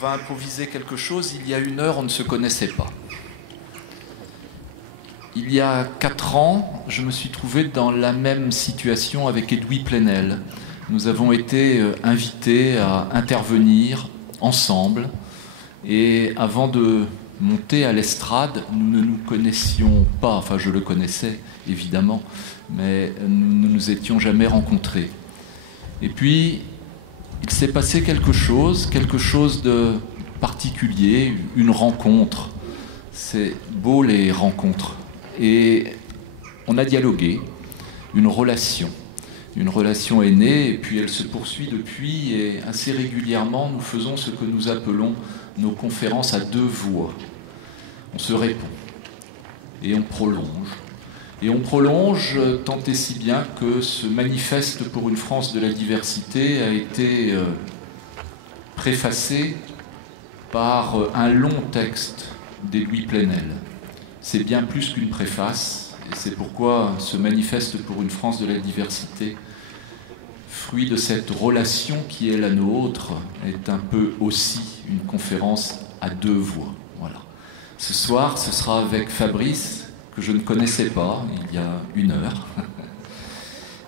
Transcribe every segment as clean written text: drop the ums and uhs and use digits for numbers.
va improviser quelque chose. Il y a 1 heure, on ne se connaissait pas. Il y a 4 ans, je me suis trouvé dans la même situation avec Edoui Plenel. Nous avons été invités à intervenir ensemble. Et avant de monter à l'estrade, nous ne nous connaissions pas. Enfin, je le connaissais, évidemment, mais nous ne nous étions jamais rencontrés. Et puis, il s'est passé quelque chose de particulier, une rencontre. C'est beau, les rencontres. Et on a dialogué, une relation est née, et puis elle se poursuit depuis, et assez régulièrement, nous faisons ce que nous appelons nos conférences à 2 voix. On se répond, et on prolonge, tant et si bien que ce manifeste pour une France de la diversité a été préfacé par un long texte d'Edoui Plenel. C'est bien plus qu'une préface, et c'est pourquoi ce manifeste pour une France de la diversité, fruit de cette relation qui est la nôtre, est un peu aussi une conférence à 2 voix. Voilà. Ce soir, ce sera avec Fabrice, que je ne connaissais pas il y a 1 heure,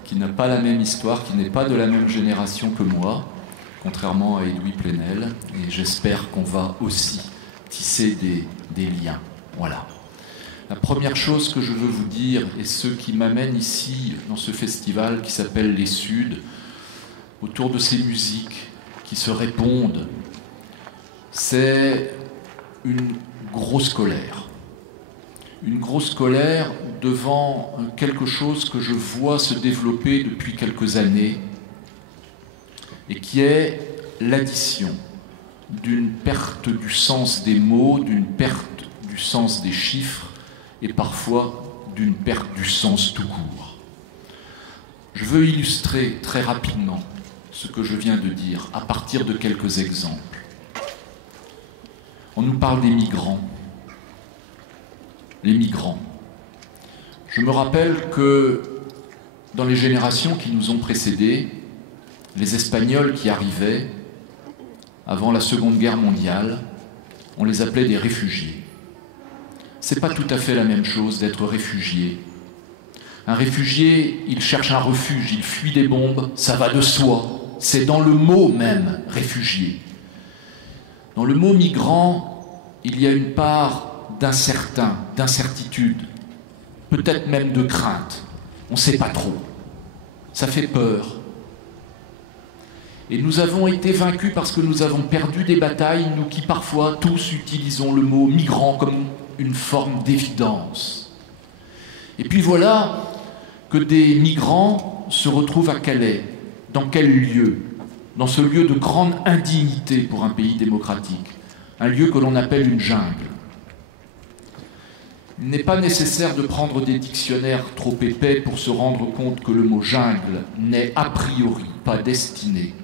qui n'a pas la même histoire, qui n'est pas de la même génération que moi, contrairement à Edoui Plenel, et j'espère qu'on va aussi tisser des liens. Voilà. La première chose que je veux vous dire, et ce qui m'amène ici, dans ce festival qui s'appelle Les Suds, autour de ces musiques qui se répondent, c'est une grosse colère. Une grosse colère devant quelque chose que je vois se développer depuis quelques années et qui est l'addition d'une perte du sens des mots, d'une perte du sens des chiffres et parfois d'une perte du sens tout court. Je veux illustrer très rapidement ce que je viens de dire à partir de quelques exemples. On nous parle des migrants. Les migrants. Je me rappelle que dans les générations qui nous ont précédés, les Espagnols qui arrivaient avant la Seconde Guerre mondiale, on les appelait des réfugiés. C'est pas tout à fait la même chose d'être réfugié. Un réfugié, il cherche un refuge, il fuit des bombes, ça va de soi. C'est dans le mot même, réfugié. Dans le mot migrant, il y a une part d'incertain, d'incertitude, peut-être même de crainte. On ne sait pas trop. Ça fait peur. Et nous avons été vaincus parce que nous avons perdu des batailles, nous qui parfois tous utilisons le mot migrant comme une forme d'évidence. Et puis voilà que des migrants se retrouvent à Calais. Dans quel lieu? Dans ce lieu de grande indignité pour un pays démocratique. Un lieu que l'on appelle une jungle. Il n'est pas nécessaire de prendre des dictionnaires trop épais pour se rendre compte que le mot jungle n'est a priori pas destiné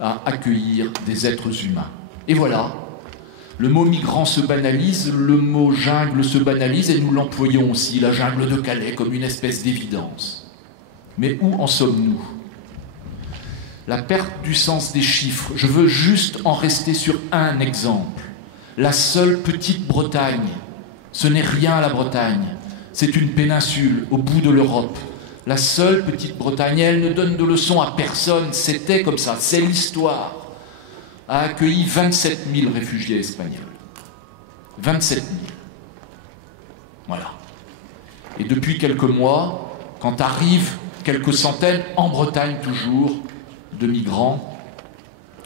à accueillir des êtres humains. Et voilà, le mot migrant se banalise, le mot jungle se banalise et nous l'employons aussi, la jungle de Calais, comme une espèce d'évidence. Mais où en sommes-nous? La perte du sens des chiffres, je veux juste en rester sur un exemple. La seule petite Bretagne. Ce n'est rien la Bretagne, c'est une péninsule au bout de l'Europe. La seule petite Bretagne, elle ne donne de leçons à personne, c'était comme ça, c'est l'histoire, a accueilli 27 000 réfugiés espagnols. 27 000. Voilà. Et depuis quelques mois, quand arrivent quelques centaines, en Bretagne toujours, de migrants,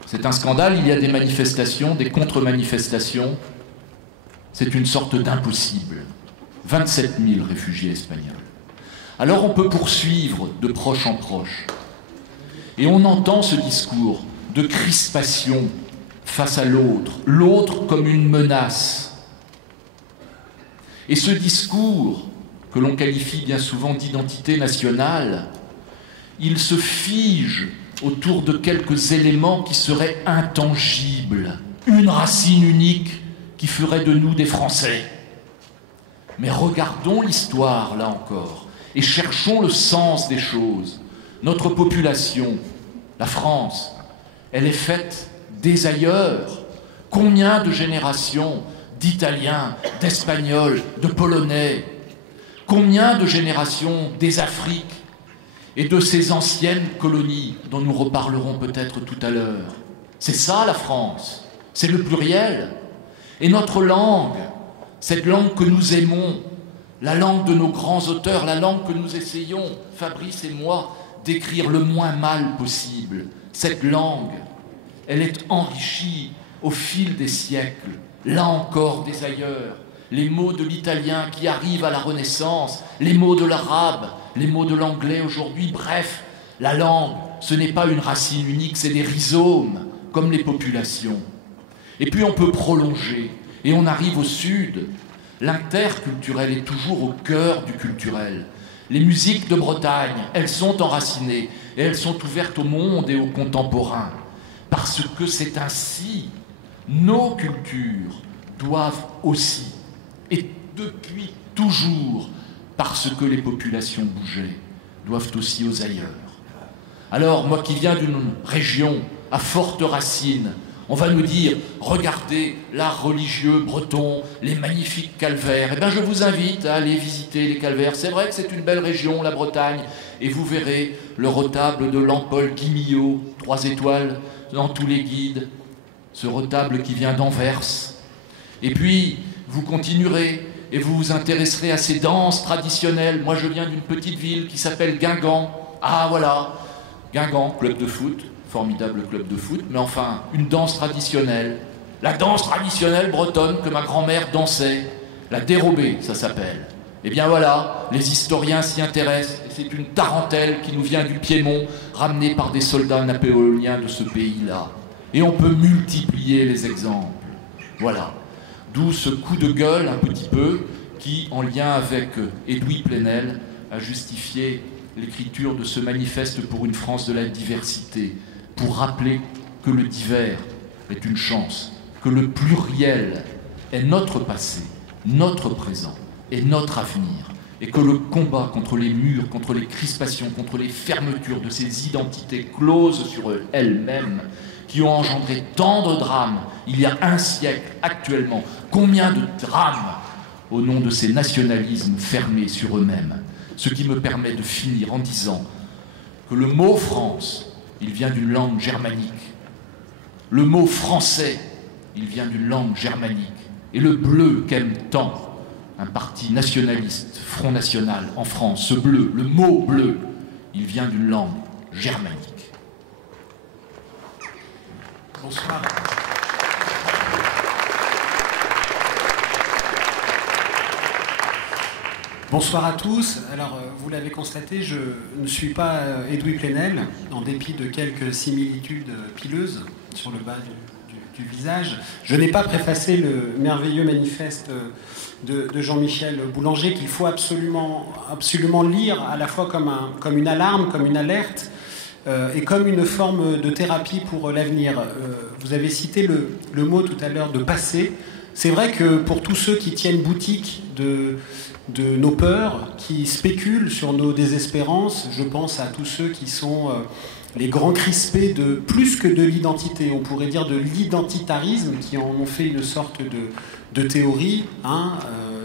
c'est un scandale, il y a des manifestations, des contre-manifestations. C'est une sorte d'impossible. 27 000 réfugiés espagnols. Alors on peut poursuivre de proche en proche. Et on entend ce discours de crispation face à l'autre, l'autre comme une menace. Et ce discours, que l'on qualifie bien souvent d'identité nationale, il se fige autour de quelques éléments qui seraient intangibles. Une racine unique qui ferait de nous des Français. Mais regardons l'histoire, là encore, et cherchons le sens des choses. Notre population, la France, elle est faite des ailleurs, Combien de générations d'Italiens, d'Espagnols, de Polonais? Combien de générations des Afriques et de ces anciennes colonies dont nous reparlerons peut-être tout à l'heure? C'est ça la France, c'est le pluriel. Et notre langue, cette langue que nous aimons, la langue de nos grands auteurs, la langue que nous essayons, Fabrice et moi, d'écrire le moins mal possible, cette langue, elle est enrichie au fil des siècles, là encore des ailleurs, les mots de l'italien qui arrivent à la Renaissance, les mots de l'arabe, les mots de l'anglais aujourd'hui, bref, la langue, ce n'est pas une racine unique, c'est des rhizomes, comme les populations. Et puis on peut prolonger, et on arrive au sud. L'interculturel est toujours au cœur du culturel. Les musiques de Bretagne, elles sont enracinées, et elles sont ouvertes au monde et aux contemporains, parce que c'est ainsi. Nos cultures doivent aussi, et depuis toujours, parce que les populations bougeaient, doivent aussi aux ailleurs. Alors, moi qui viens d'une région à fortes racines, on va nous dire, regardez l'art religieux breton, les magnifiques calvaires. Eh bien, je vous invite à aller visiter les calvaires. C'est vrai que c'est une belle région, la Bretagne, et vous verrez le retable de Lampol Guimillot, 3 étoiles dans tous les guides, ce retable qui vient d'Anvers. Et puis, vous continuerez et vous vous intéresserez à ces danses traditionnelles. Moi, je viens d'une petite ville qui s'appelle Guingamp. Ah, voilà, Guingamp, club de foot. Formidable club de foot, mais enfin, une danse traditionnelle. La danse traditionnelle bretonne que ma grand-mère dansait. La dérobée, ça s'appelle. Eh bien voilà, les historiens s'y intéressent. Et c'est une tarentelle qui nous vient du Piémont, ramenée par des soldats napoléoniens de ce pays-là. Et on peut multiplier les exemples. Voilà. D'où ce coup de gueule, un petit peu, qui, en lien avec Edoui Plenel, a justifié l'écriture de ce manifeste pour une France de la diversité, pour rappeler que le divers est une chance, que le pluriel est notre passé, notre présent et notre avenir, et que le combat contre les murs, contre les crispations, contre les fermetures de ces identités closes sur elles-mêmes, qui ont engendré tant de drames il y a un siècle actuellement, combien de drames au nom de ces nationalismes fermés sur eux-mêmes, ce qui me permet de finir en disant que le mot France, il vient d'une langue germanique. Le mot français, il vient d'une langue germanique. Et le bleu qu'aime tant un parti nationaliste, Front National en France, ce bleu, le mot bleu, il vient d'une langue germanique. Bonsoir. Bonsoir à tous. Alors, vous l'avez constaté, je ne suis pas Edoui Plenel, en dépit de quelques similitudes pileuses sur le bas du visage. Je n'ai pas préfacé le merveilleux manifeste de Jean-Michel Boulanger, qu'il faut absolument lire à la fois comme une alarme, comme une alerte, et comme une forme de thérapie pour l'avenir. Vous avez cité le mot tout à l'heure de passé. C'est vrai que pour tous ceux qui tiennent boutique de nos peurs, qui spéculent sur nos désespérances, je pense à tous ceux qui sont les grands crispés de plus que de l'identité, on pourrait dire de l'identitarisme, qui en ont fait une sorte de théorie, hein,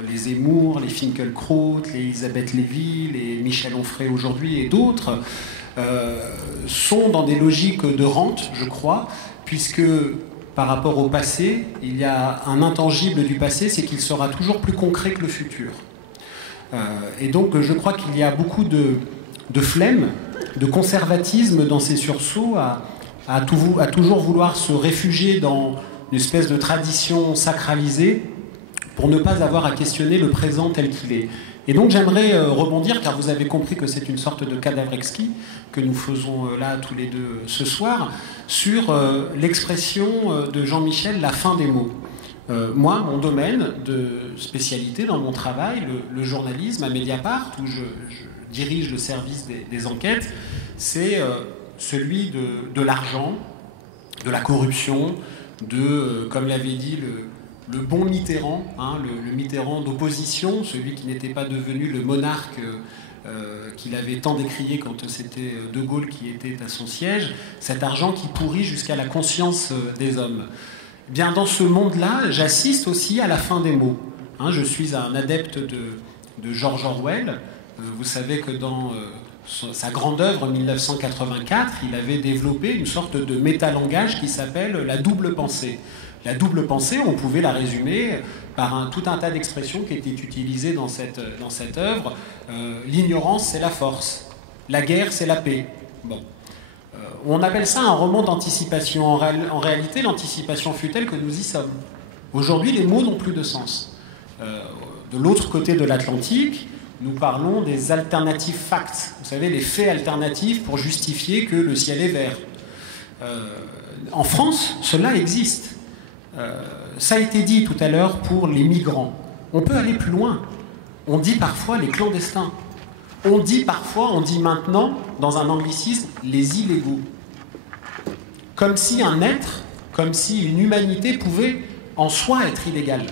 les Zemmour, les Finkielkraut, les Elisabeth Lévy, les Michel Onfray aujourd'hui et d'autres, sont dans des logiques de rente, je crois, puisque par rapport au passé, il y a un intangible du passé, c'est qu'il sera toujours plus concret que le futur. Et donc je crois qu'il y a beaucoup de flemme, de conservatisme dans ces sursauts, à toujours vouloir se réfugier dans une espèce de tradition sacralisée pour ne pas avoir à questionner le présent tel qu'il est. Et donc j'aimerais rebondir, car vous avez compris que c'est une sorte de cadavre exquis que nous faisons là tous les deux ce soir, sur l'expression de Jean-Michel, la fin des mots. Moi, mon domaine de spécialité dans mon travail, le journalisme à Mediapart, où je dirige le service des enquêtes, c'est celui de l'argent, de la corruption, comme l'avait dit le bon Mitterrand, hein, le Mitterrand d'opposition, celui qui n'était pas devenu le monarque qu'il avait tant décrié quand c'était De Gaulle qui était à son siège, cet argent qui pourrit jusqu'à la conscience des hommes. Bien, dans ce monde-là, j'assiste aussi à la fin des mots. Hein, je suis un adepte de George Orwell. Vous savez que dans sa grande œuvre, 1984, il avait développé une sorte de métalangage qui s'appelle la double pensée. La double pensée, on pouvait la résumer par tout un tas d'expressions qui étaient utilisées dans cette œuvre. L'ignorance, c'est la force. La guerre, c'est la paix. Bon. On appelle ça un roman d'anticipation. En réalité, l'anticipation fut telle que nous y sommes. Aujourd'hui, les mots n'ont plus de sens. De l'autre côté de l'Atlantique, nous parlons des alternative facts. Vous savez, les faits alternatifs pour justifier que le ciel est vert. En France, cela existe. Ça a été dit tout à l'heure pour les migrants. On peut aller plus loin. On dit parfois les clandestins. On dit maintenant, dans un anglicisme, les illégaux. Comme si un être, comme si une humanité pouvait en soi être illégale.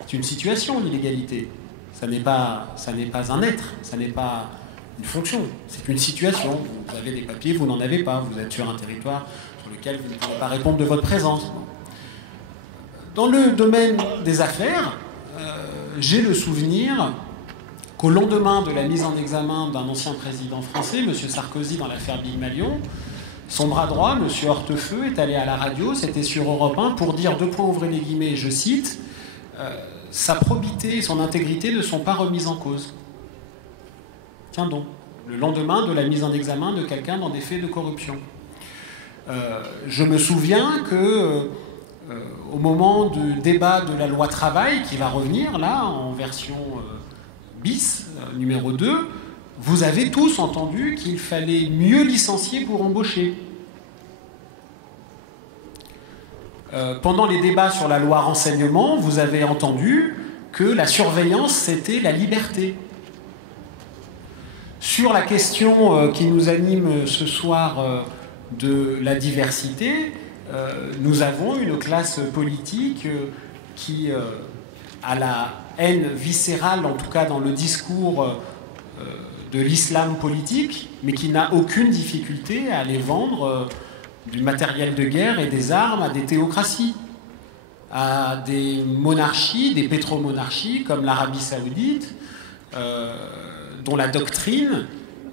C'est une situation, l'illégalité. Ça n'est pas un être, ça n'est pas une fonction, c'est une situation. Vous avez des papiers, vous n'en avez pas, vous êtes sur un territoire sur lequel vous ne pouvez pas répondre de votre présence. Dans le domaine des affaires, j'ai le souvenir qu'au lendemain de la mise en examen d'un ancien président français, M. Sarkozy, dans l'affaire Big Malion, son bras droit, M. Hortefeux, est allé à la radio, c'était sur Europe 1, pour dire, ouvrez les guillemets, je cite, sa probité et son intégrité ne sont pas remises en cause. Tiens donc, le lendemain de la mise en examen de quelqu'un dans des faits de corruption. Je me souviens que au moment du débat de la loi travail, qui va revenir là, en version bis, numéro 2, vous avez tous entendu qu'il fallait mieux licencier pour embaucher. Pendant les débats sur la loi renseignement, vous avez entendu que la surveillance, c'était la liberté. Sur la question qui nous anime ce soir de la diversité, nous avons une classe politique qui a la haine viscérale, en tout cas dans le discours de l'islam politique, mais qui n'a aucune difficulté à aller vendre du matériel de guerre et des armes à des théocraties, à des monarchies, des pétromonarchies comme l'Arabie Saoudite, dont la doctrine,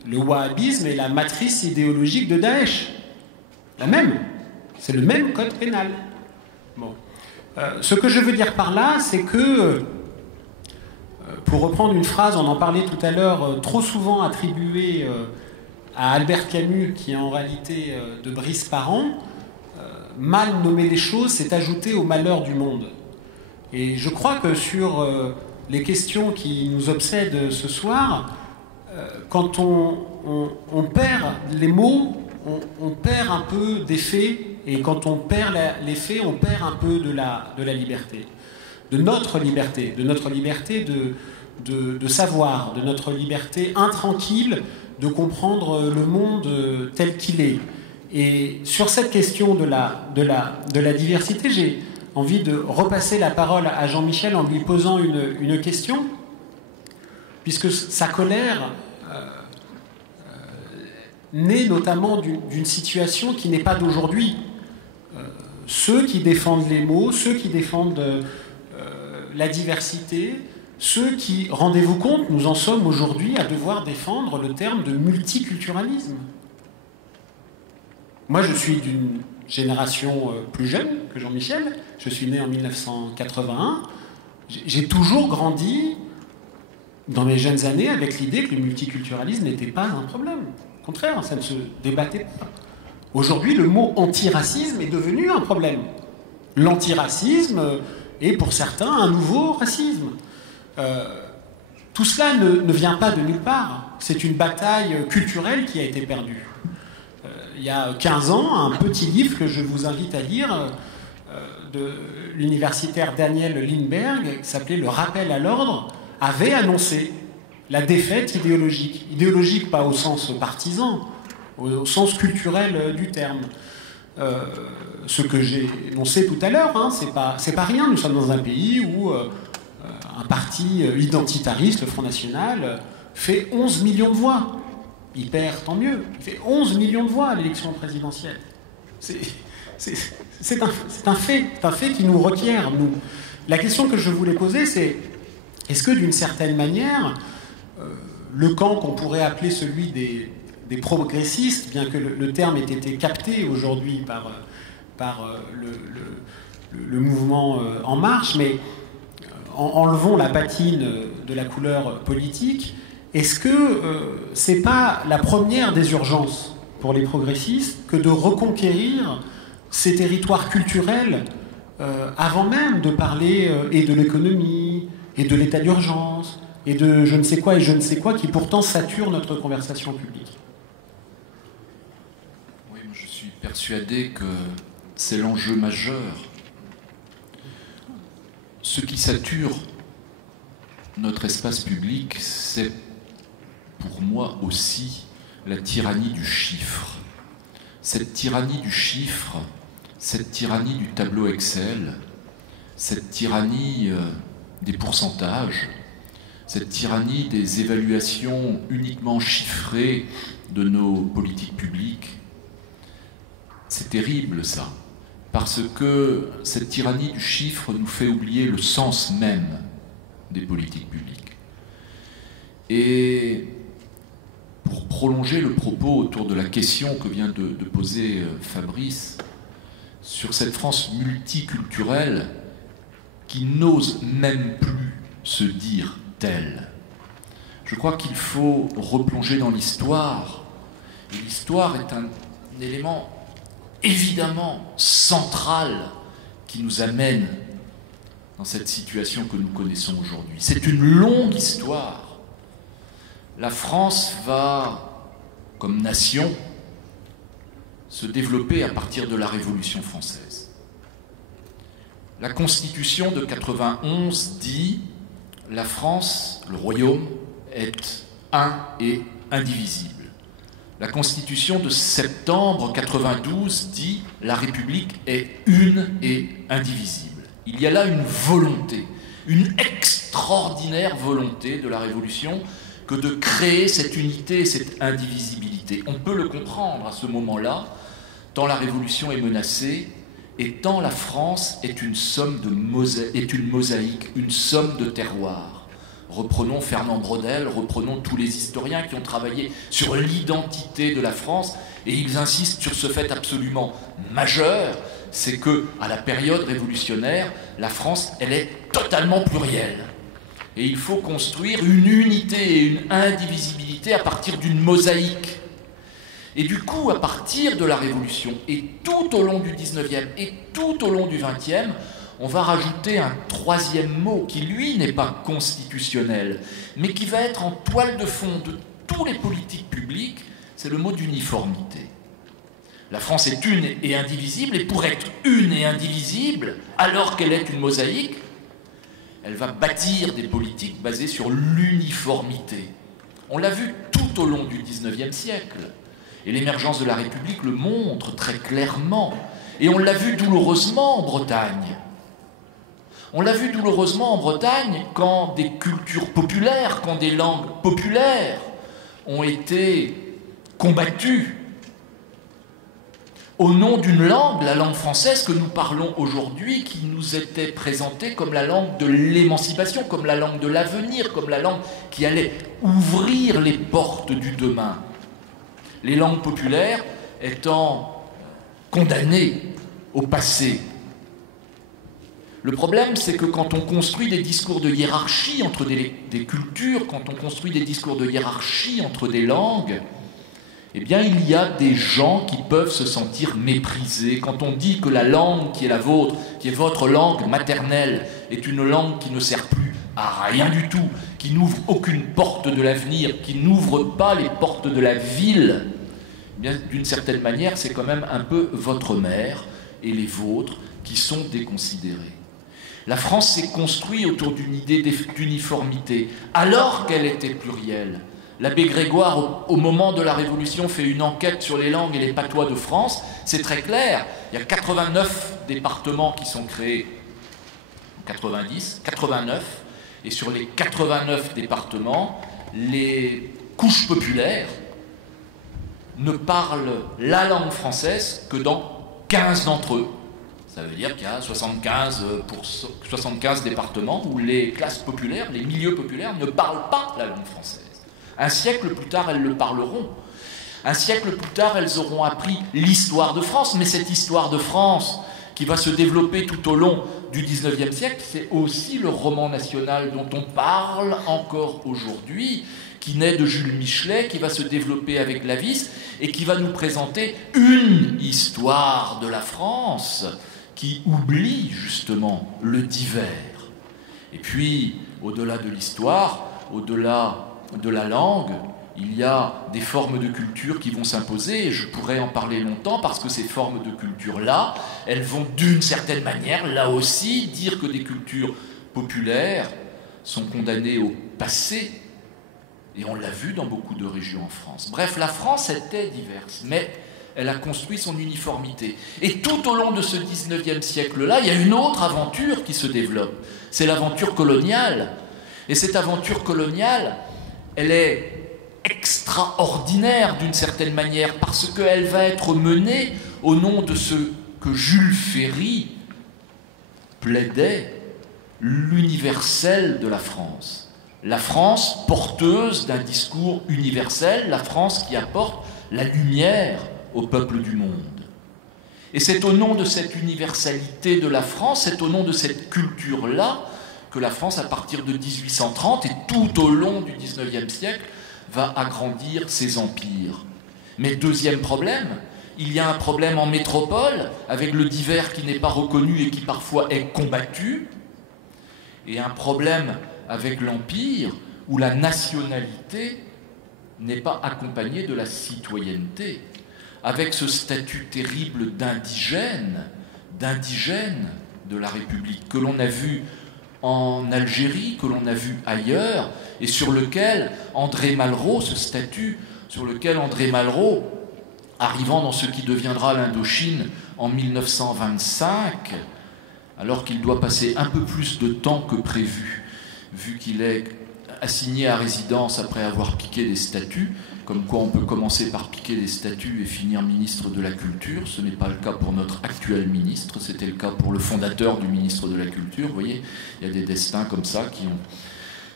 le wahhabisme, est la matrice idéologique de Daesh. La même. C'est le même code pénal. Bon. Ce que je veux dire par là, c'est que, pour reprendre une phrase, on en parlait tout à l'heure, trop souvent attribuée à Albert Camus, qui est en réalité de Brice Parent, mal nommer les choses, c'est ajouter au malheur du monde. Et je crois que sur les questions qui nous obsèdent ce soir, quand on perd les mots, on perd un peu des faits, et quand on perd les faits, on perd un peu de la liberté, de notre liberté de savoir, de notre liberté intranquille de comprendre le monde tel qu'il est. Et sur cette question de la diversité, j'ai envie de repasser la parole à Jean-Michel en lui posant une question, puisque sa colère naît notamment d'une situation qui n'est pas d'aujourd'hui. Ceux qui défendent les mots, ceux qui défendent la diversité, ceux qui, rendez-vous compte, nous en sommes aujourd'hui à devoir défendre le terme de multiculturalisme. Moi, je suis d'une génération plus jeune que Jean-Michel. Je suis né en 1981. J'ai toujours grandi, dans mes jeunes années, avec l'idée que le multiculturalisme n'était pas un problème. Au contraire, ça ne se débattait pas. Aujourd'hui, le mot antiracisme est devenu un problème. L'antiracisme est, pour certains, un nouveau racisme. Tout cela ne vient pas de nulle part. C'est une bataille culturelle qui a été perdue. Il y a 15 ans, un petit livre que je vous invite à lire de l'universitaire Daniel Lindbergh, qui s'appelait « Le rappel à l'ordre », avait annoncé la défaite idéologique. Idéologique pas au sens partisan, au sens culturel du terme. Ce que j'ai énoncé tout à l'heure, hein, c'est pas rien. Nous sommes dans un pays où un parti identitariste, le Front National, fait 11 millions de voix. Il perd, tant mieux. Il fait 11 millions de voix à l'élection présidentielle. c'est un fait qui nous requiert, nous. La question que je voulais poser, c'est est-ce que d'une certaine manière, le camp qu'on pourrait appeler celui des progressistes, bien que le terme ait été capté aujourd'hui par le mouvement En Marche, mais enlevons la patine de la couleur politique, est-ce que c'est pas la première des urgences pour les progressistes que de reconquérir ces territoires culturels avant même de parler et de l'économie, et de l'état d'urgence, et de je ne sais quoi et je ne sais quoi, qui pourtant saturent notre conversation publique? Oui, moi je suis persuadé que c'est l'enjeu majeur. Ce qui sature notre espace public, c'est pour moi aussi la tyrannie du chiffre. Cette tyrannie du chiffre, cette tyrannie du tableau Excel, cette tyrannie des pourcentages, cette tyrannie des évaluations uniquement chiffrées de nos politiques publiques, c'est terrible ça, parce que cette tyrannie du chiffre nous fait oublier le sens même des politiques publiques. Et pour prolonger le propos autour de la question que vient de poser Fabrice, sur cette France multiculturelle qui n'ose même plus se dire telle, je crois qu'il faut replonger dans l'histoire. Et l'histoire est un élément évidemment central qui nous amène dans cette situation que nous connaissons aujourd'hui. C'est une longue histoire. La France va, comme nation, se développer à partir de la Révolution française. La Constitution de 91 dit « La France, le royaume, est un et indivisible ». La Constitution de septembre 92 dit « La République est une et indivisible ». Il y a là une volonté, une extraordinaire volonté de la Révolution que de créer cette unité et cette indivisibilité. On peut le comprendre à ce moment-là, tant la Révolution est menacée et tant la France est une mosaïque, une somme de terroirs. Reprenons Fernand Braudel, reprenons tous les historiens qui ont travaillé sur l'identité de la France, et ils insistent sur ce fait absolument majeur, c'est que à la période révolutionnaire, la France, elle est totalement plurielle. Et il faut construire une unité et une indivisibilité à partir d'une mosaïque. Et du coup, à partir de la Révolution, et tout au long du 19e et tout au long du 20e, on va rajouter un troisième mot qui, lui, n'est pas constitutionnel, mais qui va être en toile de fond de tous les politiques publiques, c'est le mot d'uniformité. La France est une et indivisible, et pour être une et indivisible, alors qu'elle est une mosaïque, elle va bâtir des politiques basées sur l'uniformité. On l'a vu tout au long du 19e siècle. Et l'émergence de la République le montre très clairement. Et on l'a vu douloureusement en Bretagne. On l'a vu douloureusement en Bretagne quand des cultures populaires, quand des langues populaires ont été combattues au nom d'une langue, la langue française que nous parlons aujourd'hui, qui nous était présentée comme la langue de l'émancipation, comme la langue de l'avenir, comme la langue qui allait ouvrir les portes du demain. Les langues populaires étant condamnées au passé. Le problème, c'est que quand on construit des discours de hiérarchie entre des cultures, quand on construit des discours de hiérarchie entre des langues, eh bien, il y a des gens qui peuvent se sentir méprisés. Quand on dit que la langue qui est la vôtre, qui est votre langue maternelle, est une langue qui ne sert plus à rien du tout, qui n'ouvre aucune porte de l'avenir, qui n'ouvre pas les portes de la ville, eh bien, d'une certaine manière, c'est quand même un peu votre mère et les vôtres qui sont déconsidérés. La France s'est construite autour d'une idée d'uniformité, alors qu'elle était plurielle. L'abbé Grégoire, au moment de la Révolution, fait une enquête sur les langues et les patois de France. C'est très clair. Il y a 89 départements qui sont créés en 90, 89. Et sur les 89 départements, les couches populaires ne parlent la langue française que dans 15 d'entre eux. Ça veut dire qu'il y a 75 départements où les classes populaires, les milieux populaires ne parlent pas la langue française. Un siècle plus tard, elles le parleront. Un siècle plus tard, elles auront appris l'histoire de France, mais cette histoire de France qui va se développer tout au long du XIXe siècle, c'est aussi le roman national dont on parle encore aujourd'hui, qui naît de Jules Michelet, qui va se développer avec Lavis, et qui va nous présenter une histoire de la France qui oublie justement le divers. Et puis, au-delà de l'histoire, au-delà de la langue, il y a des formes de culture qui vont s'imposer, et je pourrais en parler longtemps, parce que ces formes de culture-là, elles vont d'une certaine manière, là aussi, dire que des cultures populaires sont condamnées au passé, et on l'a vu dans beaucoup de régions en France. Bref, la France était diverse, mais elle a construit son uniformité. Et tout au long de ce 19e siècle-là, il y a une autre aventure qui se développe. C'est l'aventure coloniale. Et cette aventure coloniale, elle est extraordinaire d'une certaine manière, parce qu'elle va être menée au nom de ce que Jules Ferry plaidait, l'universel de la France. La France porteuse d'un discours universel, la France qui apporte la lumière au peuple du monde. Et c'est au nom de cette universalité de la France, c'est au nom de cette culture-là, que la France, à partir de 1830 et tout au long du XIXe siècle, va agrandir ses empires. Mais deuxième problème, il y a un problème en métropole, avec le divers qui n'est pas reconnu et qui parfois est combattu, et un problème avec l'empire, où la nationalité n'est pas accompagnée de la citoyenneté, avec ce statut terrible d'indigène de la République, que l'on a vu en Algérie, que l'on a vu ailleurs, et sur lequel André Malraux, ce statut sur lequel André Malraux, arrivant dans ce qui deviendra l'Indochine en 1925, alors qu'il doit passer un peu plus de temps que prévu, vu qu'il est assigné à résidence après avoir piqué des statues, comme quoi on peut commencer par piquer des statues et finir ministre de la Culture. Ce n'est pas le cas pour notre actuel ministre, c'était le cas pour le fondateur du ministre de la Culture. Vous voyez, il y a des destins comme ça qui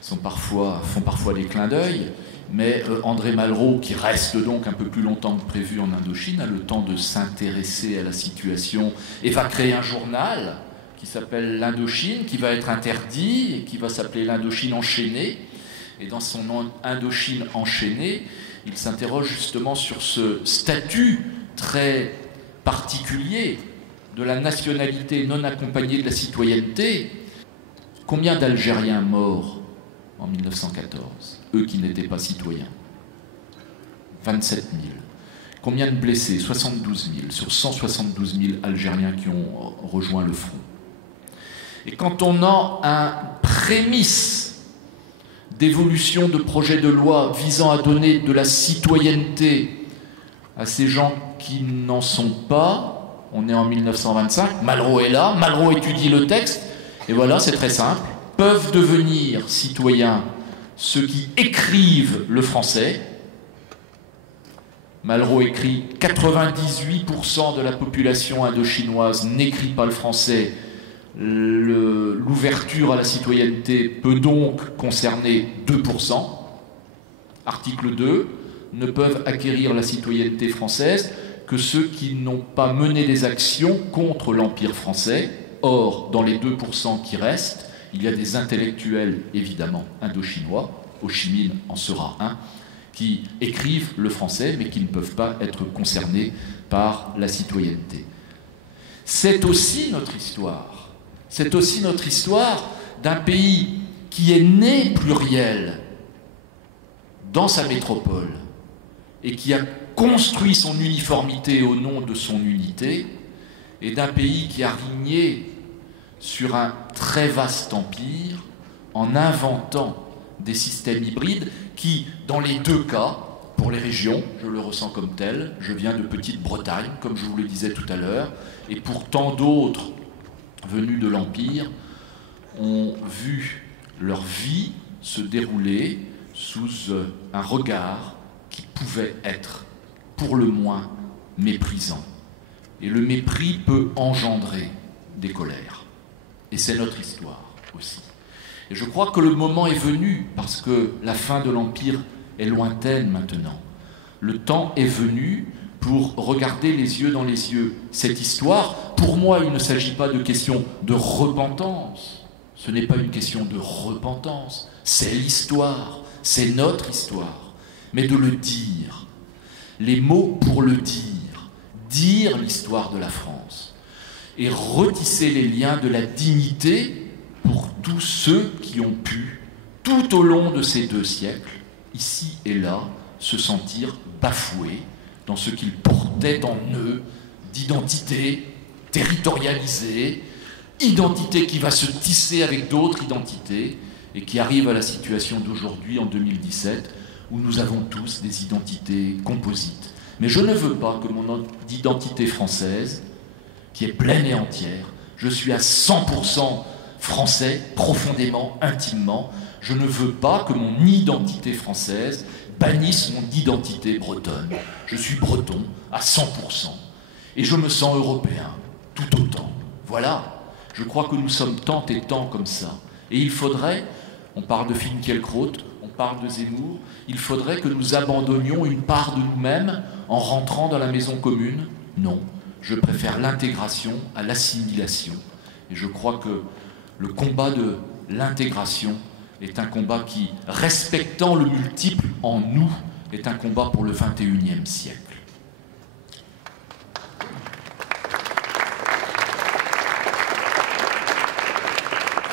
font parfois des clins d'œil. Mais André Malraux, qui reste donc un peu plus longtemps que prévu en Indochine, a le temps de s'intéresser à la situation et va créer un journal qui s'appelle l'Indochine, qui va être interdit et qui va s'appeler l'Indochine enchaînée. Et dans son nom Indochine enchaînée, il s'interroge justement sur ce statut très particulier de la nationalité non accompagnée de la citoyenneté. Combien d'Algériens morts en 1914, eux qui n'étaient pas citoyens? 27 000. Combien de blessés? 72 000, sur 172 000 Algériens qui ont rejoint le front. Et quand on a un prémisse d'évolution de projet de loi visant à donner de la citoyenneté à ces gens qui n'en sont pas, on est en 1925, Malraux est là, Malraux étudie le texte, et voilà, c'est très simple, peuvent devenir citoyens ceux qui écrivent le français. Malraux écrit 98% de la population indochinoise n'écrit pas le français. L'ouverture à la citoyenneté peut donc concerner 2%. Article 2, ne peuvent acquérir la citoyenneté française que ceux qui n'ont pas mené des actions contre l'Empire français. Or, dans les 2% qui restent, il y a des intellectuels, évidemment, indochinois, Ho Chi Minh en sera un, qui écrivent le français, mais qui ne peuvent pas être concernés par la citoyenneté. C'est aussi notre histoire. C'est aussi notre histoire d'un pays qui est né pluriel dans sa métropole et qui a construit son uniformité au nom de son unité, et d'un pays qui a régné sur un très vaste empire en inventant des systèmes hybrides qui, dans les deux cas, pour les régions, je le ressens comme tel, je viens de Petite-Bretagne, comme je vous le disais tout à l'heure, et pour tant d'autres venus de l'Empire, ont vu leur vie se dérouler sous un regard qui pouvait être, pour le moins, méprisant. Et le mépris peut engendrer des colères. Et c'est notre histoire aussi. Et je crois que le moment est venu, parce que la fin de l'Empire est lointaine maintenant. Le temps est venu pour regarder les yeux dans les yeux cette histoire. Pour moi, il ne s'agit pas de question de repentance. Ce n'est pas une question de repentance. C'est l'histoire, c'est notre histoire. Mais de le dire. Les mots pour le dire. Dire l'histoire de la France. Et retisser les liens de la dignité pour tous ceux qui ont pu, tout au long de ces 2 siècles, ici et là, se sentir bafoués dans ce qu'ils portaient en eux d'identité territorialisée, identité qui va se tisser avec d'autres identités et qui arrive à la situation d'aujourd'hui, en 2017, où nous avons tous des identités composites. Mais je ne veux pas que mon identité française, qui est pleine et entière, je suis à 100% français, profondément, intimement, je ne veux pas que mon identité française bannisse mon identité bretonne. Je suis breton à 100%. Et je me sens européen, tout autant. Voilà. Je crois que nous sommes tant et tant comme ça. Et il faudrait, on parle de Finkielkraut, on parle de Zemmour, il faudrait que nous abandonnions une part de nous-mêmes en rentrant dans la maison commune. Non, je préfère l'intégration à l'assimilation. Et je crois que le combat de l'intégration est un combat qui, respectant le multiple en nous, est un combat pour le XXIe siècle.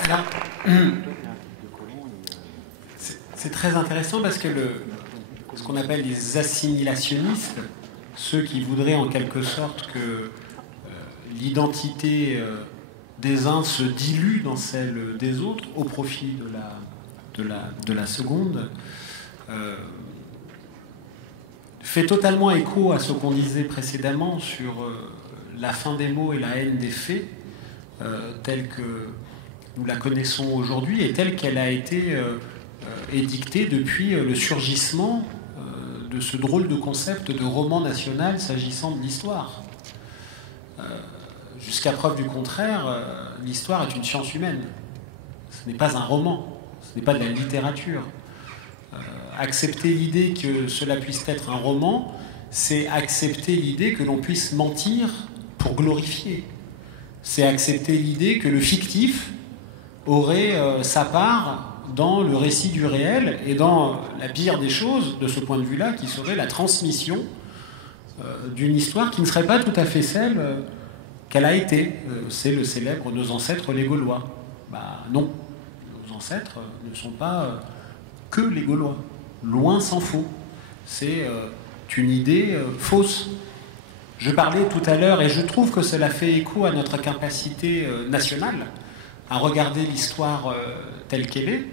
Alors, c'est très intéressant parce que ce qu'on appelle les assimilationnistes, ceux qui voudraient en quelque sorte que l'identité des uns se dilue dans celle des autres au profit de la seconde, fait totalement écho à ce qu'on disait précédemment sur la fin des mots et la haine des faits, telle que nous la connaissons aujourd'hui et telle qu'elle a été édictée depuis le surgissement de ce drôle de concept de roman national s'agissant de l'histoire. Jusqu'à preuve du contraire, l'histoire est une science humaine. Ce n'est pas un roman, ce n'est pas de la littérature. Accepter l'idée que cela puisse être un roman, c'est accepter l'idée que l'on puisse mentir pour glorifier. C'est accepter l'idée que le fictif aurait sa part dans le récit du réel et dans la pire des choses, de ce point de vue-là, qui serait la transmission d'une histoire qui ne serait pas tout à fait celle qu'elle a été. C'est le célèbre « Nos ancêtres les Gaulois ». Bah non, nos ancêtres ne sont pas que les Gaulois. Loin s'en faut. C'est une idée fausse. Je parlais tout à l'heure, et je trouve que cela fait écho à notre capacité nationale à regarder l'histoire telle qu'elle est.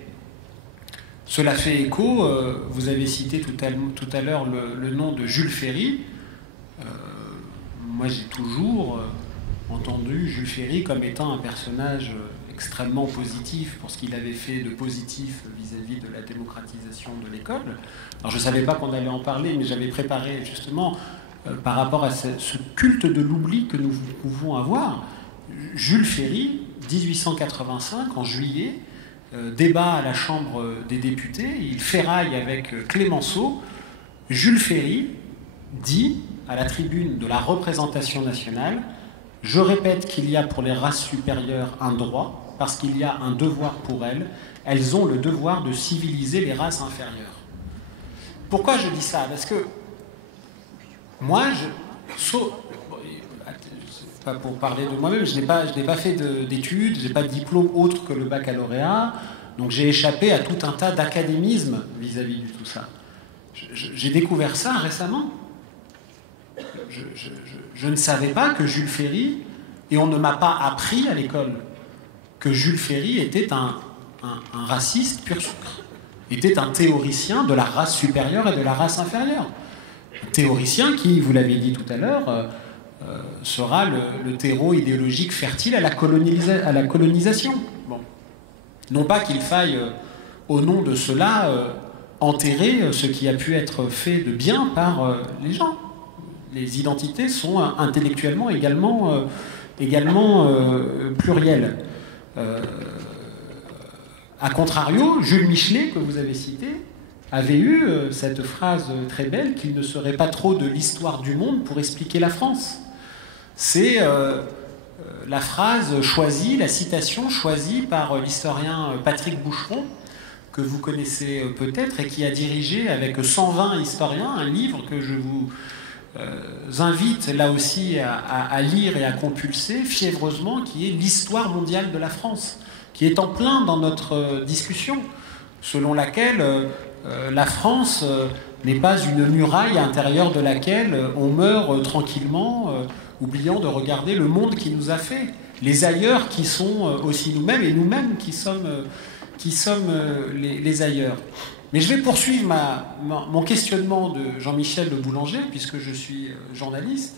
Cela fait écho, vous avez cité tout à l'heure le nom de Jules Ferry. Moi j'ai toujours entendu Jules Ferry comme étant un personnage extrêmement positif pour ce qu'il avait fait de positif vis-à-vis de la démocratisation de l'école. Alors je ne savais pas qu'on allait en parler, mais j'avais préparé justement par rapport à ce culte de l'oubli que nous pouvons avoir. Jules Ferry, 1885, en juillet, débat à la Chambre des députés, il ferraille avec Clémenceau. Jules Ferry dit à la tribune de la représentation nationale: « Je répète qu'il y a pour les races supérieures un droit, parce qu'il y a un devoir pour elles. Elles ont le devoir de civiliser les races inférieures. » Pourquoi je dis ça? Parce que moi, pas pour parler de moi-même, je n'ai pas fait d'études, je n'ai pas de diplôme autre que le baccalauréat, donc j'ai échappé à tout un tas d'académismes vis-à-vis de tout ça. J'ai découvert ça récemment. Je ne savais pas que Jules Ferry, et on ne m'a pas appris à l'école, que Jules Ferry était un raciste pur sucre, était un théoricien de la race supérieure et de la race inférieure. Un théoricien qui, vous l'avez dit tout à l'heure, sera le terreau idéologique fertile à la colonisation. Bon. Non pas qu'il faille, au nom de cela, enterrer ce qui a pu être fait de bien par les gens. les identités sont intellectuellement également plurielles. A contrario, Jules Michelet, que vous avez cité, avait eu cette phrase très belle qu'il ne serait pas trop de l'histoire du monde pour expliquer la France. C'est la phrase choisie, la citation choisie par l'historien Patrick Boucheron, que vous connaissez peut-être, et qui a dirigé avec 120 historiens un livre que je vous invite là aussi à lire et à compulser fiévreusement, qui est l'histoire mondiale de la France, qui est en plein dans notre discussion, selon laquelle la France n'est pas une muraille à l'intérieur de laquelle on meurt tranquillement, oubliant de regarder le monde qui nous a fait, les ailleurs qui sont aussi nous-mêmes, et nous-mêmes qui sommes les ailleurs. Mais je vais poursuivre mon questionnement de Jean-Michel Le Boulanger, puisque je suis journaliste,